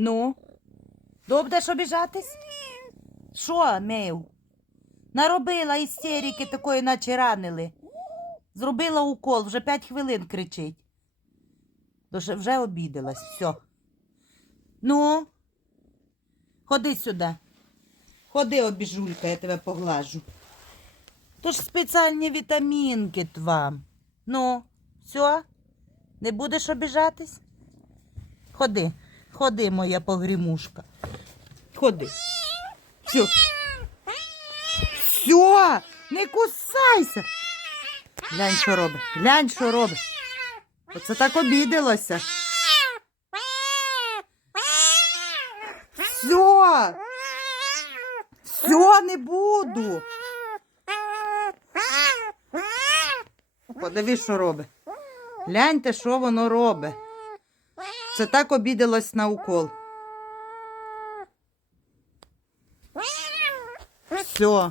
Ну, добре, обіжатись? Що, Мею? Наробила істерики такої, наче ранили. Зробила укол, вже п'ять хвилин кричить. Тож вже обідалась, все. Ну, ходи сюди. Ходи, обіжулька, я тебе поглажу. То ж спеціальні вітамінки вам. Ну, все? Не будеш обіжатись? Ходи, ходи, моя погрімушка. Ходи. Все. Все, не кусайся. Глянь, що робить. Глянь, що робить. Оце так обідалося. Все. Все, не буду. Подивись, що робить. Гляньте, що воно робить. Це так обідалось на укол. Все.